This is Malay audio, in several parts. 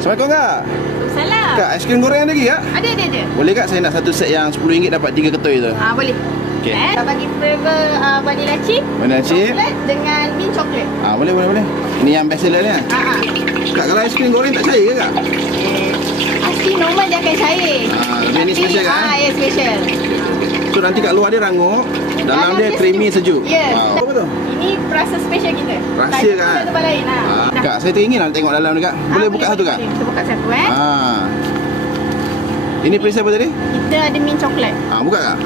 Assalamualaikum kak. Salam. Kak, aiskrim goreng ada lagi kak? Ada. Boleh kak, saya nak satu set yang RM10 dapat 3 ketui tu. Boleh. Okey. Kita bagi flavor vanilla chip. Vanilla chip. Coklat dengan mint coklat. Boleh. Ini yang best seller ni. Kak, kalau aiskrim goreng tak cair ke kak? Aiskrim normal dia akan cair. Tapi ni special kan? Ya, special. So nanti kat luar dia rangup, dalam dia creamy sejuk. Ya. Apa tu? Ini rasa special kita. Rahsia kan? Tak tempat lain. Kak, saya teringin nak tengok dalam ni kak. Boleh buka satu kak? Kita buka satu Ini perisai apa tadi? Kita ada mint coklat. Buka kak.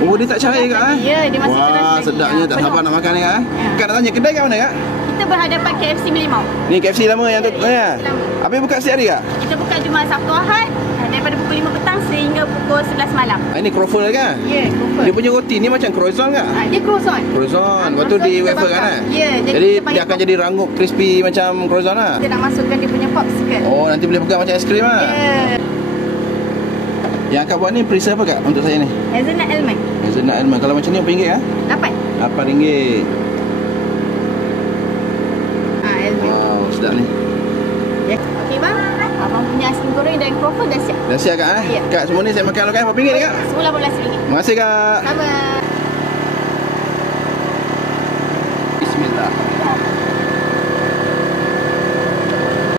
Dia tak cair kak Ya, dia masih keras lagi. Sedapnya, tak sabar nak makan ni kak. Kak nak tanya, kedai kat mana kak? Kita berhadapan KFC Merlimau. Ni KFC lama yang tu ni. Habis buka setiap hari kak? Kita buka Jumaat, Sabtu, Ahad daripada pukul 5 petang sehingga pukul 11 malam. Ini croffle kan? Ya, croffle. Dia punya roti ni macam croissant kak? Dia croissant. Croissant. Lepas tu di wafer kan? Ya, jadi dia akan jadi rangup crispy macam croissant lah. Kita nak masukkan dia punya popsicle. Nanti boleh pegang macam aiskrim lah. Ya. Yang akak buat ni perisai apa kak untuk saya ni? Hazelnut almond. Hazelnut almond. Kalau macam ni berapa ringgit kak? RM8. RM8. Almond. Wow, sedap ni. Ya. Okey bang. Abang punya aiskrim goreng dan croffle dah siap. Dah siap kak Ya. Kak, semua ni saya makan berapa ringgit ni kak? RM10.18. Terima kasih kak. Sama.